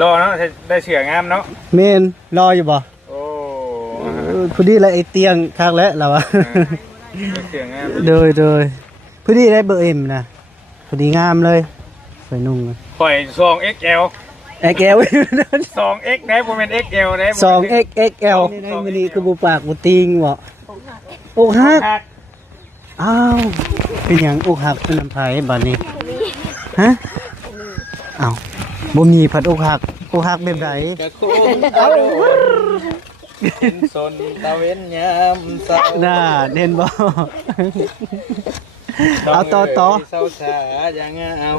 รอเนาะได้เสืองามเนาะเมนรออยู่บ่โอ้พอดีเลยไอเตียงคักแล้วเราอะได้เสืองามโดยพอดีได้เบอร์เอ็มนะพอดีงามเลยสวยนุ่งข่อย 2XL XL 2X ได้บ่แม่น XL ได้ 2XXL ในมื้อนี้คือบ่ปากบ่ติงบ่อกหักอ้าวเป็นหยังอกหักเป็นน้ำไผบัดนี้ฮะอ้าวบ่มีผัดอกหักแบบใดกะโคงเอาเป็นสนตะเว้นยามเช้าน่าเห็นบ่เอาต่อเศร้าสาอย่างเอา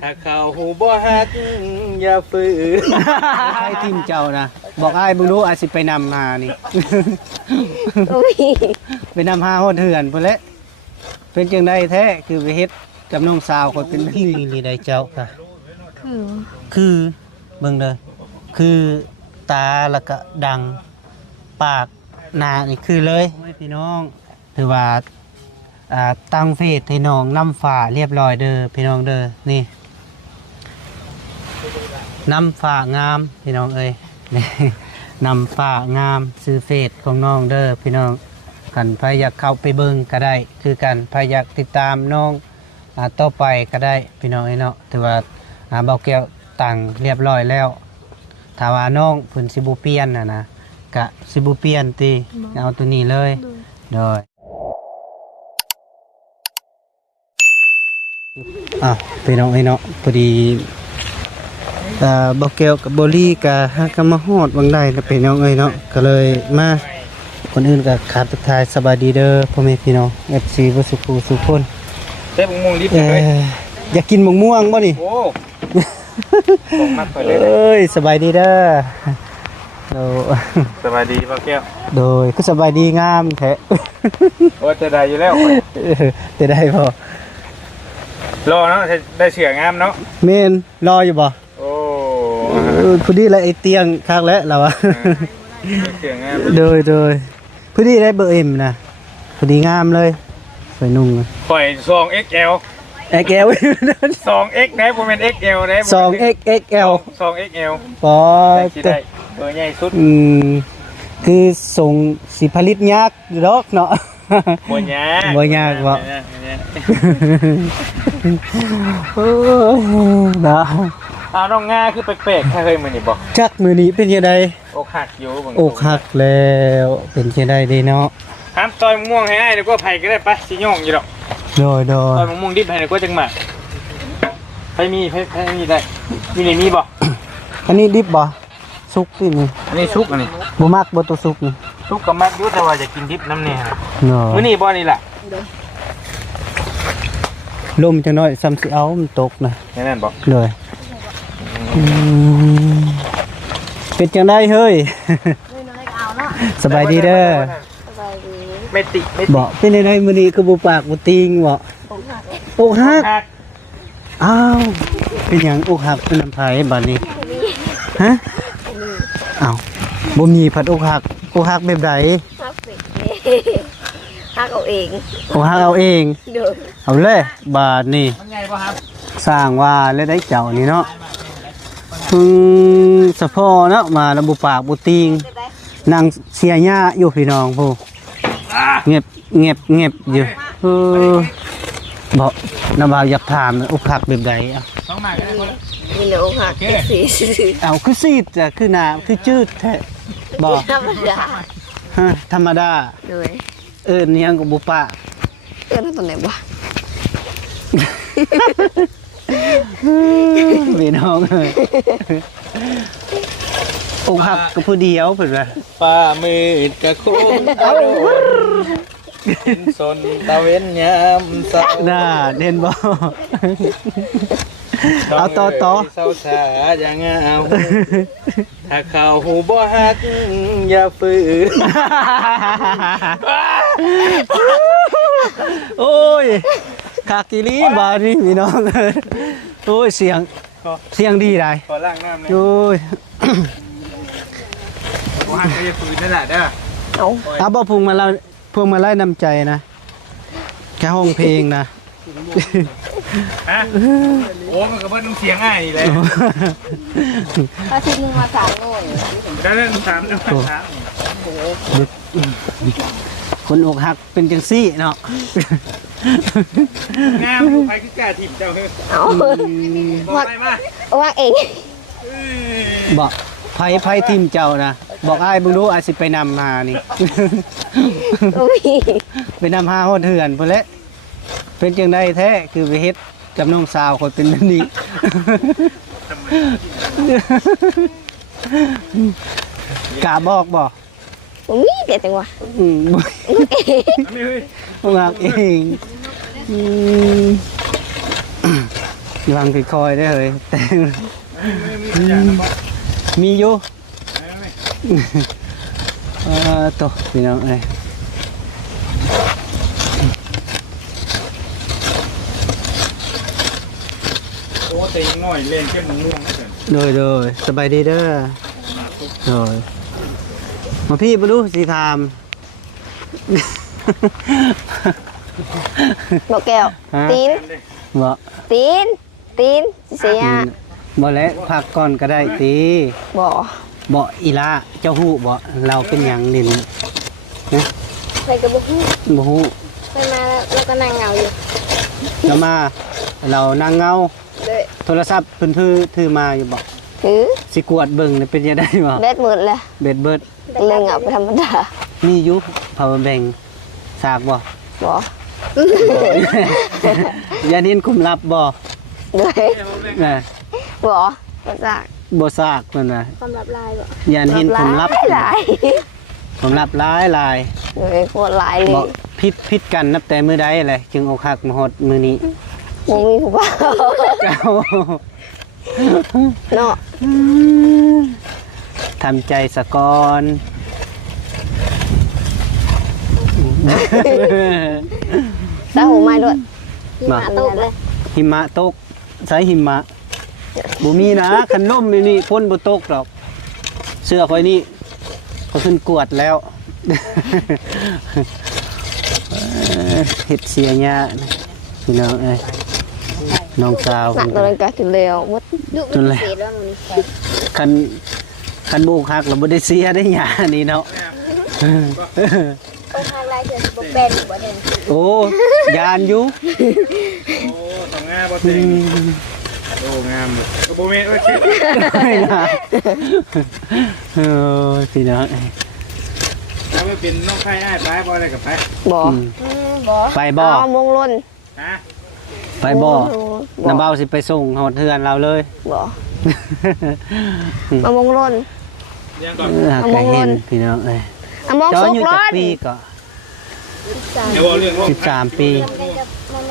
ถ้าเขาหูบ่ฮักอย่าฝืนให้ทีมเจ้านะบอกอ้ายมึงรู้อาจสิไปนำมานี่ไปนำหาฮอดเถื่อนพุ่นแหละเป็นจังได๋แท้คือไปเฮ็ดกับน้องสาวคนเป็นนี่ได้เจ้าค่ะคือเบิ่งเด้อคือตาแล้วก็ดังปากหน้านี่คือเลยพี่น้องถือว่าตั้งเฟซให้น้องน้ำฝ่าเรียบร้อยเด้อพี่น้องเด้อนี่น้ำฝ่างามพี่น้องเอ้ยนี่น้ำฝ่างามซื้อเฟซของน้องเด้อพี่น้องกันใครอยากเข้าไปเบิ่งก็ได้คือกันใครอยากติดตามน้องต่อไปก็ได้พี่น้องเนาะถือว่าเบาแก้วตั้งเรียบร้อยแล้วถ้าว่าน้องเพิ่นสิบ่เปลี่ยนนะกะสิบ่เปลี่ยนติเอาตัวนี้เลยโดยพี่น้องเนาะพอดีบอเกลกับบอลี่กับฮักกมาฮอดวังได้นะพี่น้องเนาะก็เลยมาคนอื่นกับขาดทักทายสบายดีเด้อพ่อแม่พี่น้อง FC บ่สุขสุขคนเต้มม่วงดิบเลยอยากกินมะม่วงบ่นี่โอ้ผมมักไปเลยเอ้ยสบายดีเด้อสบายดีพ่อแก้วโดยก็สบายดีงามแท้โอ้จะได้อยู่แล้วจะได้พอรอเนาะได้เสืองามเนาะเมนรออยู่บ่โอ้พอดีเลยไอเตียงคักแล้วเราอะเสืองามโดยพอดีได้เบอร์เอ็มนะพอดีงามเลยสวยนุ่งข่อย 2XL XL 2X ได้บ่แม่น XL ได้ 2XXL 2XL ปอได้เบอร์ใหญ่สุดคือส่งสิผลิตยากดอกเนาะบ่ยากบ่เนาะน้องงาคือแปลกๆเคยมื้อนี้บ่จักมื้อนี้เป็นจังได๋อกหักอยู่บ่อกหักแล้วเป็นจังได๋เด้เนาะห้ามต่อยม่วงให้อ้ายแล้วก็ไผก็ได้ไปสิย่องอยู่ดอกโดยต่อยม่วงดิบให้แล้วก็จังมาไผมีได้อยู่นี่มีบ่อันนี้ดิบบ่สุกนี่อันนี้สุกอันนี้บ่มักบ่ตัวสุกนี่สุกก็มักอยู่แต่ว่าจะกินดิบน้ำแน่มื้อนี้บ่นี่ล่ะลมจังน้อยซ้ำสิเอามันตกนะแน่นบ่เลยเป็นจังได้เฮ้ยสบายดีเด้อไม่ติบอกเป็นยังไงมื้อนี้คือบ่ปากบ่ติงบ่อกหักอ้าวเป็นหยังอกหักเป็นน้ำไผบัดนี้ฮะอ้าวบ่มีผัดอกหักแบบใดฮักเอาเองหักเอาเองเอาเลยบาดนี่สร้างว่าแล้วได้เจ้านี่เนาะสะพอเนาะมาระบุปากบุติงนางเชียร์หญ้าอยู่พี่น้องผู้เงียบอยู่บอกน้ำบาวอยากถามอกหักแบบใดอ่ะมีแต่อกหักสีเอาคือซีดจ้ะคือหนาคือจืดแท้บอกธรรมดาธรรมดาเนี่ยกับบุปะตอนไหนวะพี่น้องอกหักกับผู้เดียวเผื่อป้ามืดกะโคงเอาเป็นสนตะเว้นยามเช้าน่าเด่นบ่เอาต่อเศร้าสาอย่างเอาถ้าเขาหูบ่ฮักอย่าฝืนโอ้ยคากิลีบานี่พี่น้องโอ้ยเสียงดีได้ขอล้างน้ำเลยโอ้ยบ่ฮักก็อย่าฝืนนั่นแหละเด้อเอาบ่พวงมาไล่น้ำใจนะแค่ห้องเพลงนะ ฮะโอ้มันก็เบิ้ลน้ำเสียงง่ายเลย อาทิตย์นึงมา3โน่น ได้เรื่อง3ได้3 คนอกหักเป็นจังซี่เนาะ งามไปคือกล้าถิ่มเจ้าเฮ้ย เอา บอกไปมา ว่าเอง บอกไผทีมเจ้านะบอกอ้ายบึงรู้อาจสิไปนำหานี่ อุ้ย ไปนำหาฮอดเหือนพุ่นแหละเป็นจังไดแท้คือไปเฮ็ดกับน้องสาวคนเป็นแบบนี้ กะบอกบ่ อุ้ยเดี๋ยวจังหวะ อืมบ่ ไม่เฮ้ย บอกเองวางค่อยๆได้เลยแต่มีอยู่ตัวพี่น้องเอ้ย โอ้แต่ยังน้อยเล่นแค่ม่วงนะเกิน โดยสบายดีเด้อโดยมาพี่มาดูสีคาม บอกแก้ว ฮะ ตีน บ่ ตีนเสีย บ่แล้วพักก่อนก็ได้ตี บ่ บ่อีละเจ้าฮู้บ่เราเป็นหยังนี่นะ ใครก็บ่ฮู้ บ่ฮู้ ไปมาแล้วก็นั่งเหงาอยู่ แล้วมาเรานั่งเงา เลย โทรศัพท์เพิ่นถือมาอยู่บ่ ถือ สิกวดเบิ่งนี่เป็นจังได๋บ่ เบ็ดหมดเลย เบ็ดเบิด เลยเหงาไปธรรมดา มีอยู่ power bank สากบ่ บ่ อย่าเน้นคุมลับบ่ เลย น่ะ บ่ก็จาก บ่ซากนั่นน่ะ ความลับลายบ่ อย่าเน้นคุมลับ หลาย คุมลับหลาย เลยโคตรหลายเล บ่ ย ผิดกันนับแต่มื้อใดแหละจึงอกหักมาฮอดมื้อนี้ บ่มีผู้บ่าว เจ้า เนาะ ทำใจสะก่อน ตาหูไม้ด้วย มา ตกเลย หิมะตกใส่หิมะบ่มีนะคันล่มนี่ฝนบ่ตกหรอกเสื้อข่อยนี่ก็ขึ้นกวดแล้ว เฮ็ดเสียหญ้านะพี่น้องเอ้ยน้องสาว หนักตัวนั้นก็ถึงแล้วหมด จนแล้วคันโบกหักแล้วบ่ได้เสียได้หญ้านี่เนาะ โอ้ทางลายเสือบ่เป็นบ่เด่น โอ้ยานอยู่ โอ้สองงามบ่เต็งโอ้งามก็บ่แม่นว่าคิด ไม่นะเออพี่น้อง ถ้าไม่เป็นน้องไข่อ้ายไปบ่อะไรกับไป บ่ อืม บ่ ไปบ่ เอามงลน ฮะ ไปบ่น้ำเบาสิไปส่งหอดเทือนเราเลย บ่เอามงลน เรียนก่อน หากแกเห็นพี่น้องเอ้ย เอามง จอ สุก อยู่ ล จาก น ปีก็ เดี๋ยวบอกเรื่องโลก 13 ปี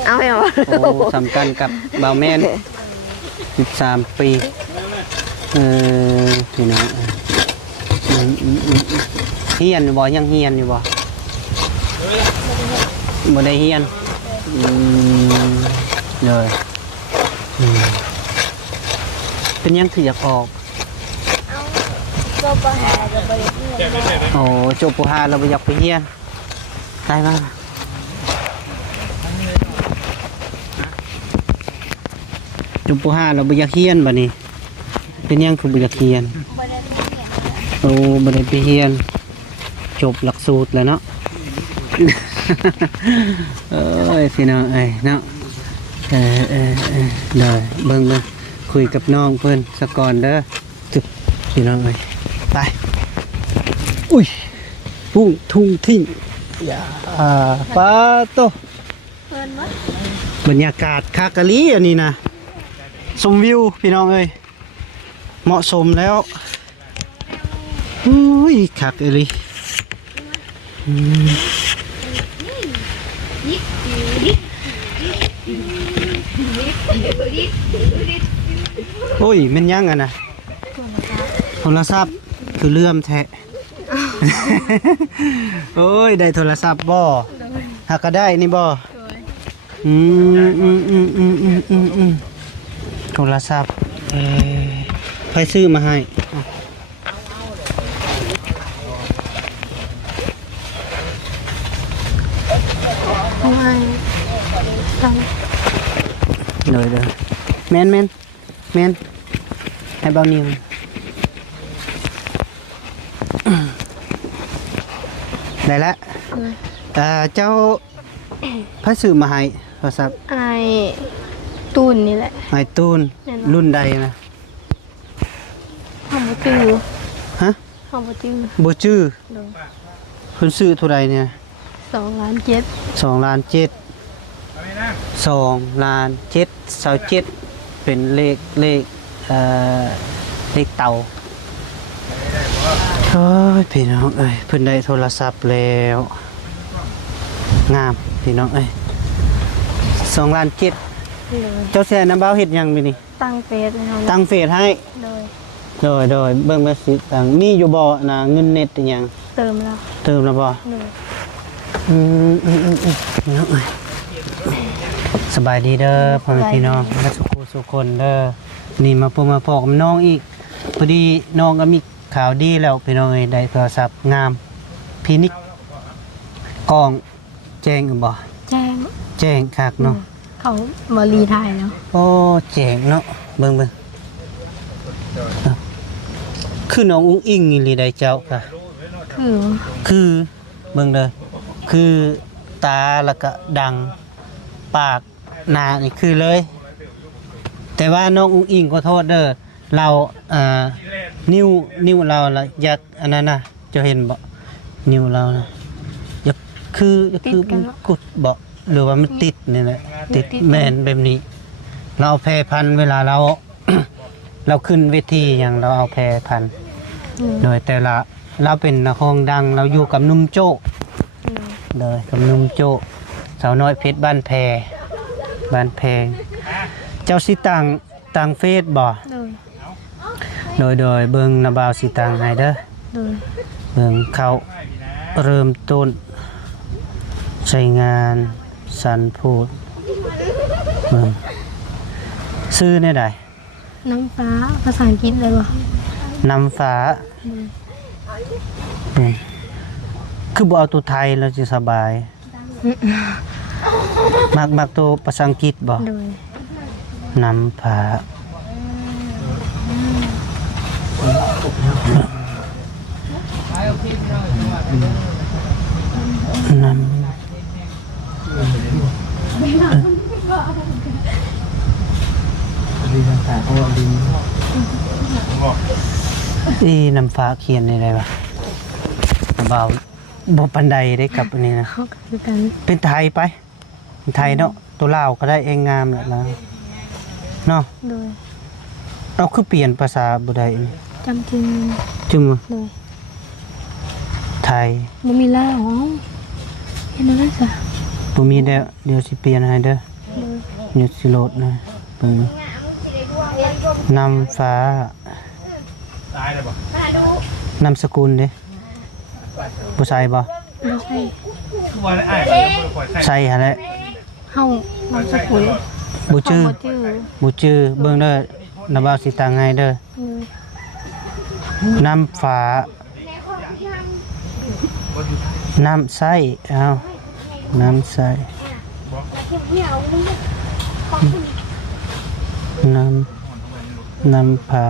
เอาให้เอา โอ้สำคัญกับบ่าวแม่น13 ปีพี่น้องเฮียนอยู่บ่ยังเฮียนอยู่บ่บ่ได้เฮียนเลยเป็นยังคืออยากออก ก็บ่หาก็บ่ได้ โอ้จบปหาเราไปอยากไปเฮียนได้บ้างจบปหาเราไปอยากเฮียนบ่นี้เป็นยังคือไปอยากเฮียนโอ้บ่ได้ไปเฮียนจบหลักสูตรแล้วเนาะ เอ้ยพี่น้องเอ้ยเนาะเลยเบิ่งคุยกับน้องเพิ่นสะก่อนเด้อจุ๊บพี่น้องเอ้ยไปอุ้ยพุ่งทุ่งทิ้งอย่าปาโตบรรยากาศคากะลีอันนี้นะชมวิวพี่น้องเอ้ยเหมาะสมแล้วอุ้ยคักเอลีโอ้ยมันยังอ่ะนะโทรศัพท์คือเลื่อมแท้ โอ้ยได้โทรศัพท์บ่หากก็ได้นี่บ่โทรศัพท์ใครซื้อมาให้ เลยเด้อแม่นให้เบานิ่มได้ละเจ้าพระสื่อมาให้โทรศัพท์ ไอตูนนี่แหละ ไอ้ตูนรุ่นใดนะ ห้องบ่จื้อ ฮะ ห้องบ่จื้อ บ่ชื่อ โดย เพิ่นซื้อเท่าใดเนี่ย 2,700,000 2,7 ล้าน2,7 ล้าน27เป็นเลขเต่าโอ้ยพี่น้องเอ้ยเพิ่นได้โทรศัพท์แล้วงามพี่น้องเอ้ย2,7 ล้าน โดย เจ้าแซ่น้ำเบ้าเฮ็ดหยังมื้อนี้ ตั้งเฟซให้เฮา ตั้งเฟซให้ โดย โดยเบิ่งมาสิตั้งมีอยู่บ่น่ะเงินเน็ตอีหยัง เติมแล้ว เติมแล้วบ่ โดย พี่น้องเอ้ยสบายดีเด้อพ่อแม่พี่น้องและสุขคนเด้อนี่มาพบมาพอกับน้องอีกพอดีน้องก็มีข่าวดีแล้วพี่น้องเอ้ยได้โทรศัพท์งามพินิกกล้องแจ้งบ่ แจ้ง คักเนาะ เขาบ่รีถ่ายแล้ว โอ้แจ้งเนาะเบิ่งคือน้องอุ้งอิงนี่ลีได้เจ้าค่ะ คือเบิ่งเด้อคือตาแล้วก็ดังปากหน้านี่คือเลย แต่ว่าน้องอุ้งอิงขอโทษเด้อเรานิ้วเราละอยากอันนั้นน่ะจะเห็นบ่นิ้วเรานะอยากคือกุดบ่หรือว่ามันติดนี่แหละติดแม่นแบบนี้ เราเอาแพรพันเวลาเรา เราขึ้นเวทีอย่างเราเอาแพรพันโดยแต่ละเราเป็นนักร้องดังเราอยู่กับนุ่มโจ้เลยกับนุ่มโจ้สาวน้อยเพชรบ้านแพเจ้าสิต่างเฟซบ่โดยเบิ่งนาบาวสิต่างให้เด้อเบิ่งเขาเริ่มต้นใช้งานสันพูดเบิ่งซื้อเนี่ยใด น้ำฟ้าภาษาอังกฤษเลยบ่ น้ำฟ้าคือบ่เอาตัวไทยเราจะสบาย มักตัวภาษาอังกฤษบ่ โดย น้ำฟ้าน้ำน้ำฟ้าเขียนอะไรวะเบาบ่ปันใดได้กับอันนี้นะ เขาก็คือกัน เป็นไทยไปเป็นไทยเนาะตัวลาวก็ได้เองงามแหละนะเนาะ โดย เราคือเปลี่ยนภาษาบ่ได้นี่ จำจริง จึง โดย ไทย บ่มีลาวอ๋อเห็นแล้วจ้ะ บ่มีแล้วเดี๋ยวสิเปลี่ยนให้เด้อ โดย เดี๋ยวสิโหลดนะเบิ่งน้ำฟ้า ตายเลยบ่ นามสกุลเด้บ่ใส่บ่ ไม่ใช่ ทุกวันไอ้ปล่อยไข่ ใส่หั่นแหละ เฮาบ่สกุล บ่ชื่อ บ่จื้อ บ่ชื่อเบิ่งเด้อนาบ่าวสิตางให้เด้อ โดย น้ำฟ้าน้ำใสเอาน้ำใสน้ำฟ้า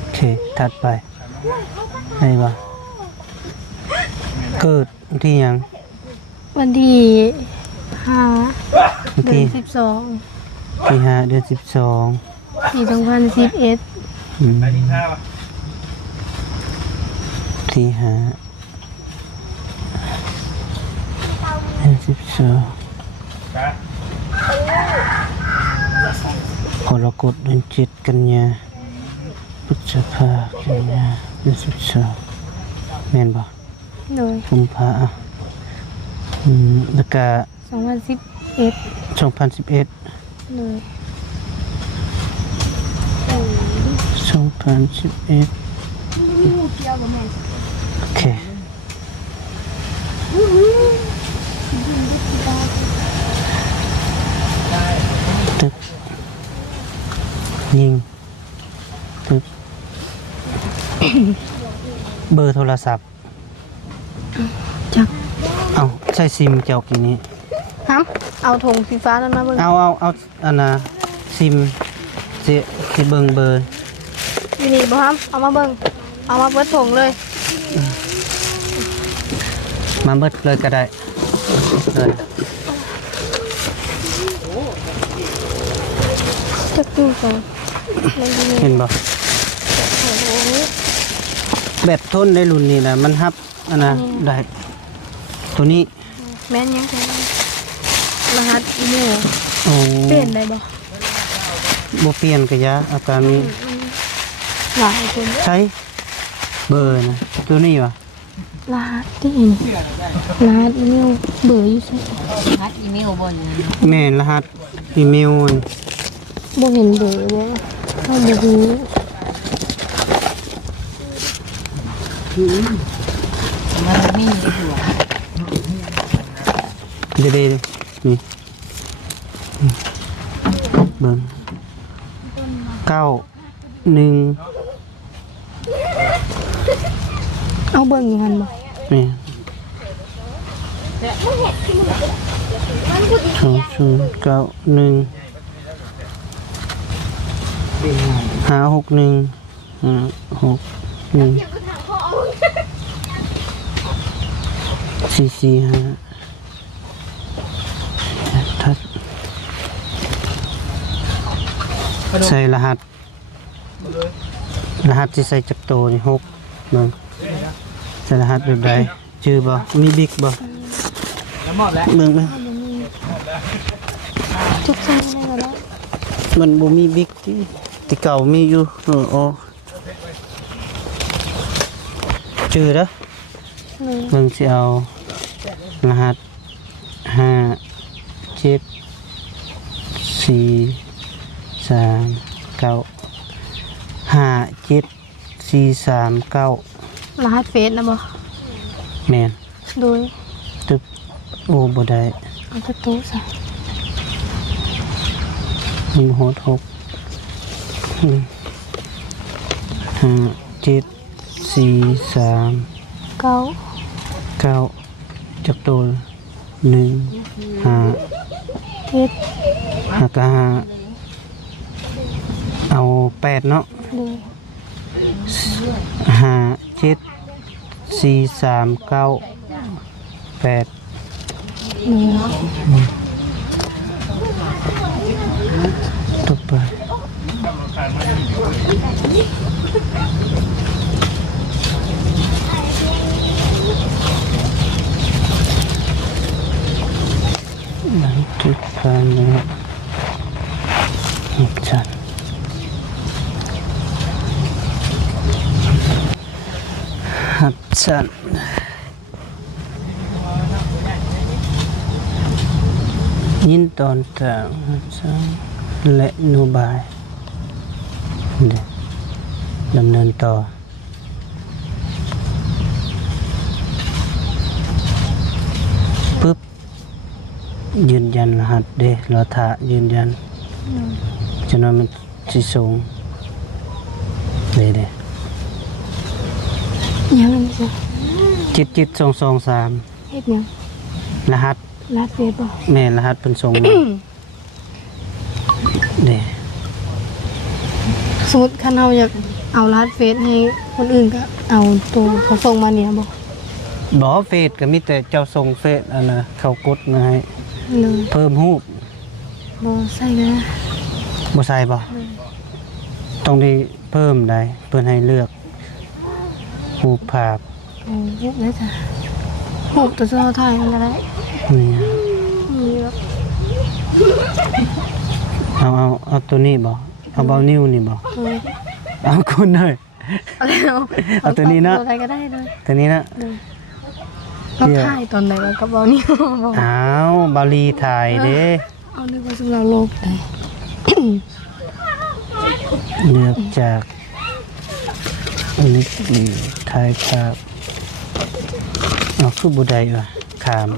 โอเคถัดไปไหนวะเกิดวันที่หยัง วันที่5 วัน เดือ ที่ น12 ที่5 เดือน 12 ปี2011 ที่5 เดือน 12กรกฎเดือน7กันยาพฤษภากันยาเดือน12แม่นบ่ โดย กุมภาแล้วก็ 2011 2011 โดย 2011โอเคตึกยิงตึก เบอร์โทรศัพท์ จัก เอาใช้ซิมเจ้ากินนี้ ฮะเอาธงสีฟ้าแล้วนะเบิ่ง เอาอันน่ะซิมสิเบิ่งเบอร์ อยู่นี่บ่ครับเอามาเบิ่งเอามาเปิดธงเลย มาเบิดเลยก็ได้เลย จะกินก่อนมันดี เห็นบ่แบบทนในรุ่นนี้นะมันฮับอันน่ะได้ตัวนี้ แม่นยังไงรหัสอีเมล โอ้ เปลี่ยนได้บ่ บ่เปลี่ยนก็ยาอาการนี้ หลายคน ใช้เบอร์นะตัวนี้วะ รหัสที่นี่รหัสอีเมลเบอร์อยู่ใช่ ฮัดอีเมลบน แม่นรหัสอีเมล บ่เห็นเบอร์บ่เอาบ่ฮู้ มันมีอยู่ เดี๋ยวนี่เบิ่ง91 เอาเบิ่งอยู่หั่นบ่ แม่2091 561 445ทัดใส่รหัสที่ใส่จับโตนี่6เบิ่งใส่รหัสแบบใดชื่อบ่มีบิ๊กบ่ น้ำหมดแล้ว เบิ่งไหม ทุกสิ่งได้แล้ว มันบ่มีบิ๊กที่เก่ามีอยู่อ๋อชื่อเด้อ นี่ เบิ่งสิเอารหัส5 7 4 3 9 5 7 4 3 9 รหัสเฟซนะบ่ แม่น โดย ตึบโอ้บ่ได้ เอาตะตู้ใส่ 1 6 6 5 7 4 3 เก้า 9จักตัว1 5 เจ็ด 5ก็5เอา8เนาะ โดย 5 7 4 3 9 8 นี่ ต่อไปบันทึกการเงินจัดหัดจัดยินตอนต่างและนูบายดำเนินต่อปึ๊บยืนยันรหัสเด้รอถายืนยันจะนอนมันสิสูงเลยเด้ ยังนี่จ้ะ 77223 เฮ็ดหยัง รหัส รหัสเฟซบ่ แม่รหัสเป็นส่งมาเด้ สมมุติคันเฮาอยากเอารหัสเฟซให้คนอื่นก็เอาตัวเขาส่งมาเนี่ยบ่ บ่เฟซก็มีแต่เจ้าส่งเฟซอันน่ะเขากดมาให้ เลย เพิ่มรูป บ่ใส่ก็ได้ บ่ใส่บ่ต้องได้เพิ่มได้เพิ่นให้เลือกรูปภาพ โอ้ยกได้จ้ะรูปตัวเสื้อถ่ายมันก็ได้ นี่ มีแบบ เอาตัวนี้บ่เอาเบานิ้วนี่บ่ ตัว เอาคุณหน่อย เอาแล้ว เอาตัวนี้นะ ตัวใดก็ได้เลย ตัวนี้นะ เราถ่ายตอนไหนวะกับเรานี่บ่ อ้าวบาลีถ่ายเด้ เอานึกว่าสำหรับโลกได้ เลือกจากอันนี้ถ่ายภาพเอาคือบ่ได้ว่ะขาม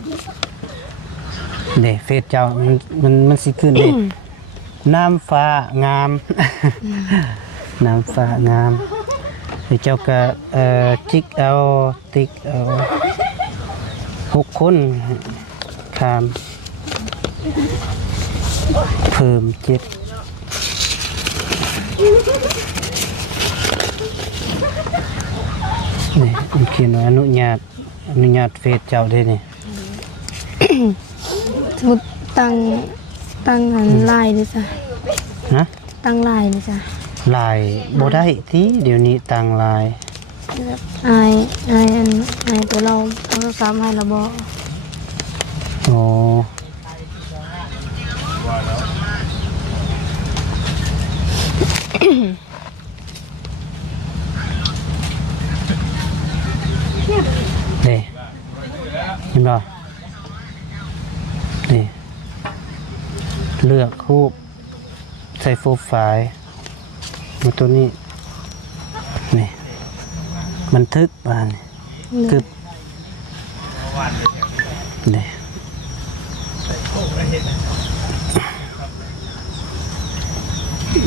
เด้เฟซเจ้ามันสิขึ้นเด้น้ำฟ้างาม น้ำฟ้างามเดี๋ยวเจ้าก็จิกเอาติ๊กเอา 6 คนคามเพิ่ม7นี่มันเขียนว่าอนุญาตเฟซเจ้าได้นี่ สมมุติตั้งอันไลน์เลยจ้ะ นะ ตั้งไลน์เลยจ้ะ ลายบ่ได้ที่เดี๋ยวนี้ต่างลาย แบบอายตัวเราโทรศัพท์ให้เราบ่ อ๋อเด้เห็นบ่นี่เลือกรูปใส่โปรไฟล์มาตัวนี้นี่บันทึกบ้านกึบนี่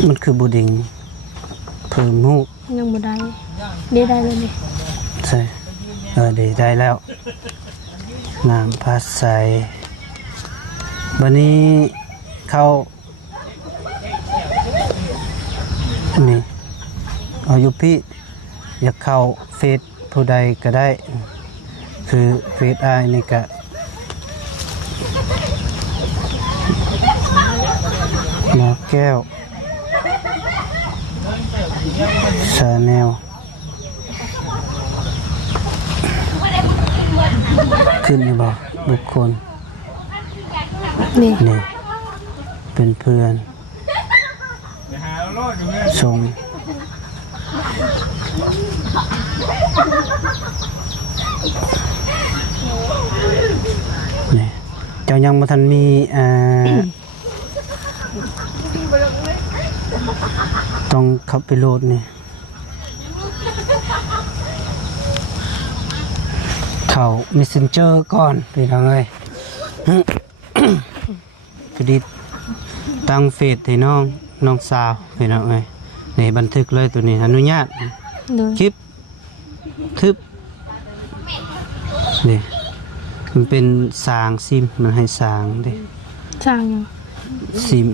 มันคือบูดิงเพิ่มหูก ยังบ่ได้ได้เลยดิ ใช่ได้แล้วน้ำพัดใสวันนี้เข้านี่เอาอยู่พี่อยากเข้าเฟซผู้ใดก็ได้คือเฟซอายนี่ก็มาแก้วชาแนลขึ้นอยู่บ่บุคคล นี่ นี่เป็นเพื่อนส่งนี่เจ้ายังบ่ทันมีต้องเข้าไปโหลดนี่เข้า Messenger ก่อนพี่น้องเอ้ย พอดีตั้งเฟซให้น้องสาวพี่น้องเอ้ยนี่บันทึกเลยตัวนี้อนุญาต โดย คลิปทึบนี่มันเป็นสางซิมมันให้สางเด้ สร้างยัง ซิม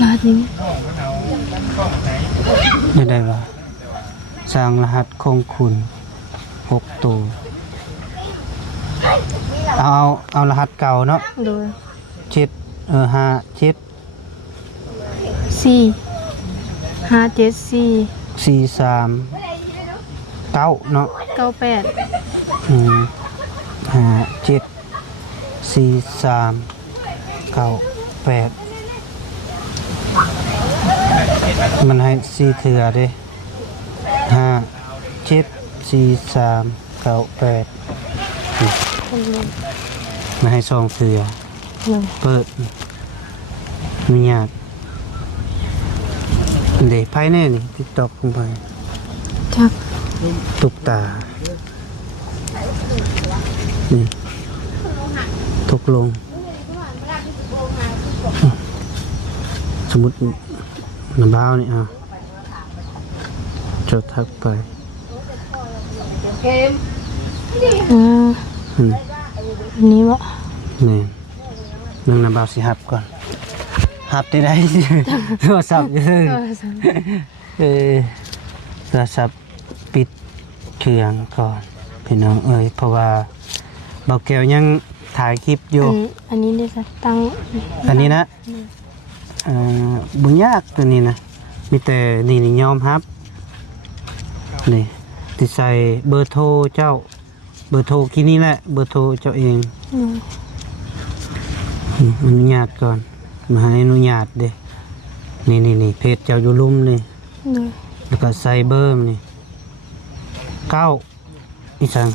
รหัสนี้ ไม่ได้ว่าสางรหัสคงคุณ6 ตัวเอารหัสเก่าเนาะ โดย 5 7 4 5 7 4 4 3 9เนาะ 98 5 7 4 3 9 8มันให้4 เถื่อเด้5 7 4 3 9 8มันให้2 เถื่อ หนึ่ง เปิดมียากเดี๋ยวภายในนี่ติ๊กต็อกลงไป จัก ตุกตานี่ตกลงสมมติน้ำบ้าวนี่จดทักไป อันนี้วะ นี่นึ่งน้ำบ้าวสิหับก่อนหับได้ได้ โทรศัพท์อยู่โทรศัพท์ปิดเครื่องก่อนพี่น้องเอ้ยเพราะว่าเบาแก้วยังถ่ายคลิปอยู่ อันนี้ได้สักตั้ง อันนี้นะบุญยากตัวนี้นะมีแต่นี่ยอมครับนี่ติดใส่เบอร์โทรเจ้าเบอร์โทรที่นี่แหละเบอร์โทรเจ้าเองอนุญาตก่อนมาให้อนุญาตเด้นี่เพจเจ้าอยู่ลุ่มนี่แล้วก็ใส่เบอร์นี่9อีสัง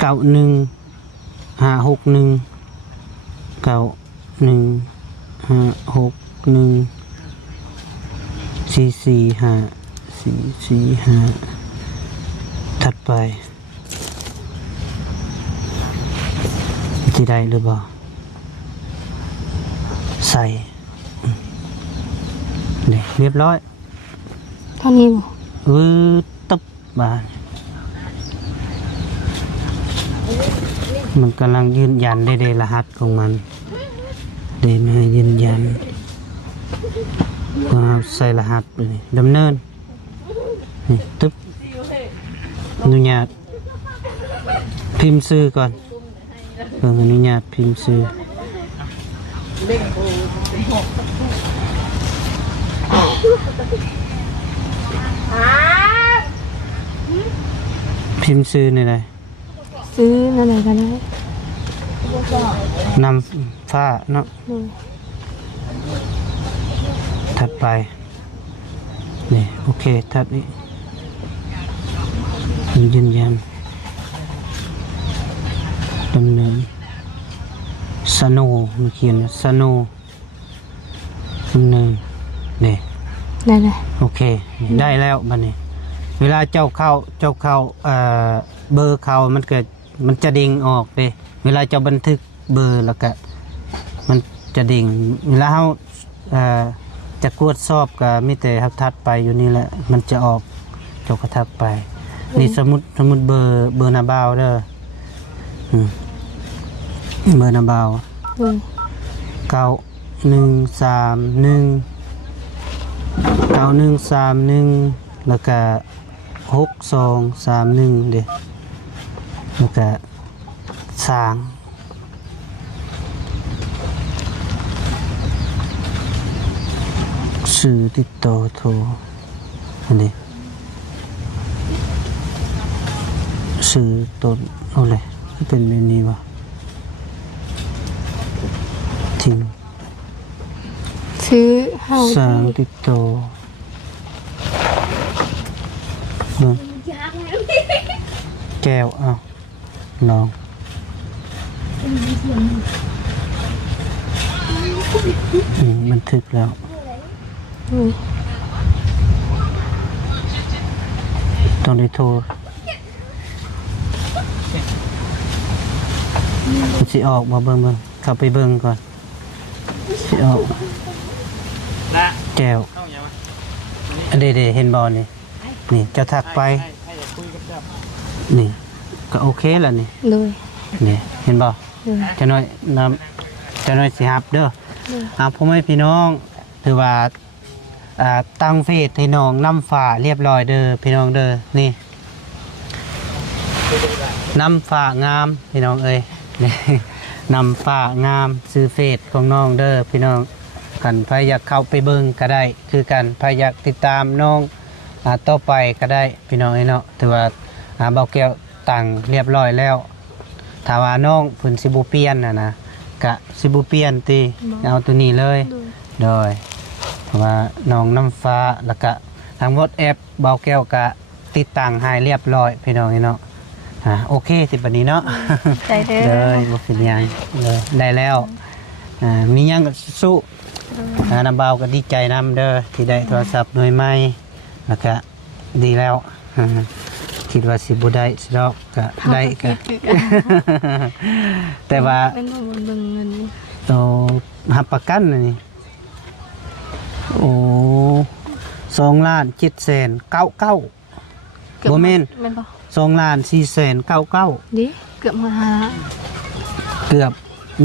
9151614445ถัดไปที่ได้หรือเปล่าใส่นี่เรียบร้อย เท่านี้บ่ ตับบาน มันกำลังยืนยันได้รหัสของมันเดมายืนยันเราใส่รหัสไปดำเนินนี่ตึ๊บอนุญาตพิมพ์ซื้อก่อนอนุญาตพิมพ์ซื้อพิมพ์ซื้อในใด ซื้อนั่นไหนก็ได้ นำฟ้าเนาะ โดย ถัดไปนี่โอเคถัดนี้ยืนยันดำเนินสโนมันเขียนสโนดำเนินนี่ ได้เลย โอเคนี่ได้แล้วบัดนี้เวลาเจ้าเข้าเบอร์เข้ามันจะดิ่งออกเด้เวลาเจ้าบันทึกเบอร์แล้วก็มันจะดิ่งเวลาเขาจะกวดสอบก็มีแต่ทัดไปอยู่นี่แหละมันจะออกเจ้าก็ทักไปนี่สมมุติเบอร์นาบาวเด้อเบอร์นาบาว โดย 9131แล้วก็6231เด้แล้วก็สางสื่อติดต่อโทรอันนี้สื่อต้นเอาเลยเป็นแบบนี้วะทิ้ง ซื้อเฮา สางติดต่อเบิ่งแก้วเอาลองบันทึกแล้ว โดย ต้องได้โทรมันสิออกมาเบิ่งเข้าไปเบิ่งก่อนสิออกแก้ว เข้าอย่างวะ อันเดเห็นบอลนี่เจ้าทักไป ให้จะคุยกับเจ้า นี่ก็โอเคแล้วนี่ โดย นี่เห็นบ่ โดย จะน้อยสิฮับเด้อพ่อแม่พี่น้องถือว่าตั้งเฟซให้น้องน้ำฝ่าเรียบร้อยเด้อพี่น้องเด้อนี่น้ำฝ่างามพี่น้องเอ้ยนี่น้ำฝ่างามซื้อเฟซของน้องเด้อพี่น้องกันใครอยากเข้าไปเบิ่งก็ได้คือกันใครอยากติดตามน้องต่อไปก็ได้พี่น้องเนาะถือว่าเบาแก้วตั้งเรียบร้อยแล้วถ้าว่าน้องเพิ่นสิบ่เปลี่ยนนะกะสิบ่เปลี่ยนติเอาตัวนี้เลยโดยเพราะว่าน้องน้ำฟ้าแล้วก็ทางแอปเบาแก้วกะติดตั้งให้เรียบร้อยพี่น้องเนาะโอเคสิบัดนี้เนาะ ใจเด้อ เลยบ่เป็นหยังเลยได้แล้วมีหยังก็สู้น้ำเบาก็ดีใจนำเด้อที่ได้โทรศัพท์หน่วยใหม่แล้วก็ดีแล้วคิดว่าสิบ่ได้สิดอกก็ได้ก็ แต่ว่า เป็นบ่เบิ่งเงิน โตหับประกันนี่โอ้2,799,000บ่แม่น แม่นบ่ 2,499,000 ดิเกือบหมดหา เกือบ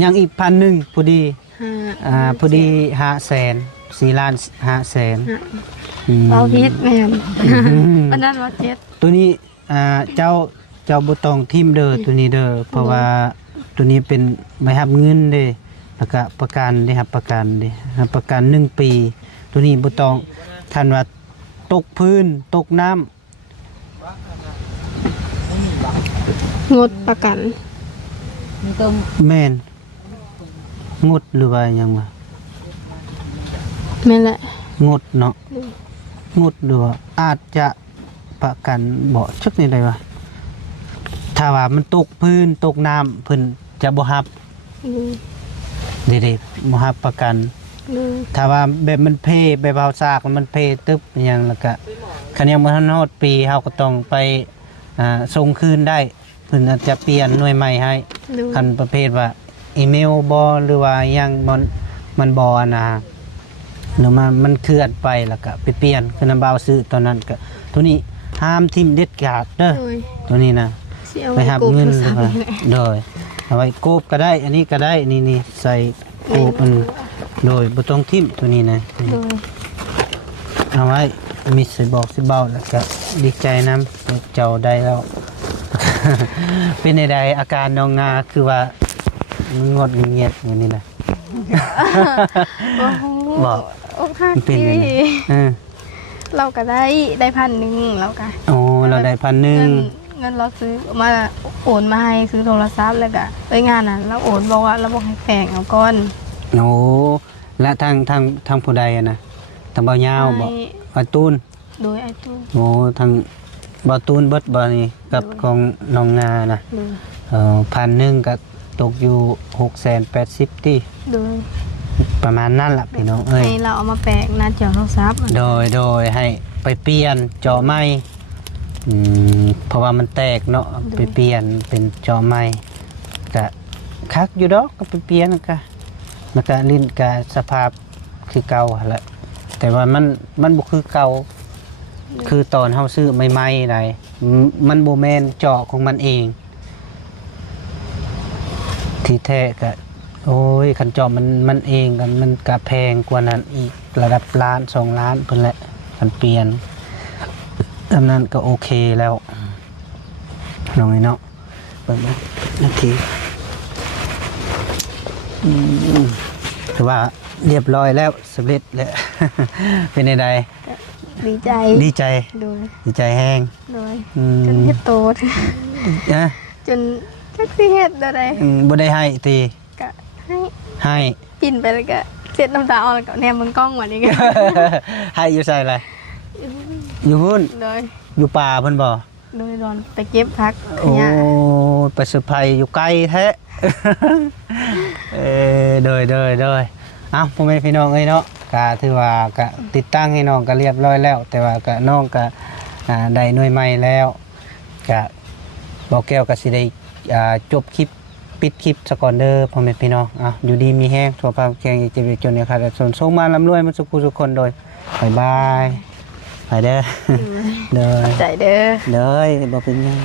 ยังอีก1,000พอดี พอดี500,000 4,500,000 เราพิษแม่นอันนั้นว่า7 ตัวนี้เจ้าบ่ต้องทิมเด้อตัวนี้เด้อเพราะว่าตัวนี้เป็นไม่รับเงินเด้แล้วก็ประกันได้รับประกันเด้รับประกัน1 ปีตัวนี้บ่ต้องคันว่าตกพื้นตกน้ำ งดประกัน มีต้ม แม่นงดหรือว่าหยังวะ แม่นแหละ งดเนาะงดหรือว่าอาจจะประกันบ่ชักนี่ได้วะถ้าว่ามันตกพื้นตกน้ำเพิ่นจะบ่รับเด้ๆบ่รับประกันถ้าว่าแบบมันเพแบบเฮาซากมันเพตึบอหยังแล้วก็คันยังบ่ทันฮอดปีเฮาก็ต้องไปส่งคืนได้เพิ่นอาจจะเปลี่ยนหน่วยใหม่ให้คันประเภทว่าอีเมลบ่หรือว่าหยังมันบ่นะหรือมันเคลื่อนไปแล้วก็ไปเปลี่ยนคือน้ำเบาซื้อตอนนั้นก็ตัวนี้ห้ามทิ่มเด็ดขาดเด้อตัวนี้นะไปหับเงินหรือว่าโดย เอาไว้โกบก็ได้ อันนี้ก็ได้นี่ใส่โกบมันโดยบ่ต้องทิ่มตัวนี้นะนี่ โดย เอาไว้มีใส่บอกสิเบาแล้วก็ดีใจนำเจ้าได้แล้ว เป็นใดๆอาการน้องงาคือว่ามันงดเงียบอย่างนี้นะ โอ้โห บอก โอ้ฮัก มันเป็น ดี ยังไงเออ เราก็ได้1,000เราก็ โอ้เราได้1,000 เงินเราซื้อมาโอนมาให้ซื้อโทรศัพท์แล้วก็ไปงานนั้นเราโอนบอกว่าเราบอกให้แฝงเอาก่อน โอ้และทางผู้ใดอะนะทางเบายาวบอก ให้ บาตูน โดยไอ้ตู้ โอ้ทางบาตูนเบิดบานี่กับของน้องงานะ โดย 1,000ก็ตกอยู่680ที่ โดย ประมาณนั้นล่ะพี่น้องเอ้ย ให้เราเอามาแปะหน้าจอโทรศัพท์ โดยให้ไปเปลี่ยนจอใหม่เพราะว่ามันแตกเนาะไปเปลี่ยนเป็นจอใหม่ก็คักอยู่ดอกก็ไปเปลี่ยนก็มันก็ลิ้นก็สภาพคือเก่าหั่นแหละแต่ว่ามันบ่คือเก่าคือตอนเฮาซื้อใหม่ๆไดมันบ่แม่นเจาะของมันเอง ที่แท้ก็โอ้ยคันเจาะมันเองกันมันก็แพงกว่านั้นอีกระดับล้าน2 ล้านเพิ่นแหละคันเปลี่ยนอันนั้นก็โอเคแล้วน้องไอ้เนาะเบิ่งนาทีถือว่าเรียบร้อยแล้วสำเร็จแล้ว เป็นได ดีใจ ดีใจ โดย ดีใจแห้ง โดย อื จน ม เฮ็ดโต นะ จนจักสิเฮ็ดอะไร บ่ได้ให้ตี ก็ให้ ให้ ปิ่นไปแล้วก็เสร็จน้ำตาออกแล้วก็แนมมึงกล้องวันนี้ก็ ให้อยู่ใส่อะไรอยู่พุ่น โดย อยู่ป่าเพิ่นบ่ โดยรอนไปเก็บพัก โอ้ เนี่ย ไปเซอร์ไพรส์อยู่ไกลแท้ โดยเอ้าพ่อแม่พี่น้องเอ้ยเนาะก็ถือว่าก็ติดตั้งให้น้องก็เรียบร้อยแล้ว แต่ว่าก็น้องก็ได้หน่วยใหม่แล้วก็บอกแก้วก็สิได้จบคลิปปิดคลิปสกอนเดอร์พ่อแม่พี่น้องอยู่ดีมีแห้งทั่วภาคแข่งอีกจะจนเนี่ยค่ะส่วนส่งมาร่ำรวยมาสุขทุกคนโดยบ๊ายบายไปเด้อ เด้อ ใจเด้อ เด้อบ่เป็นหยัง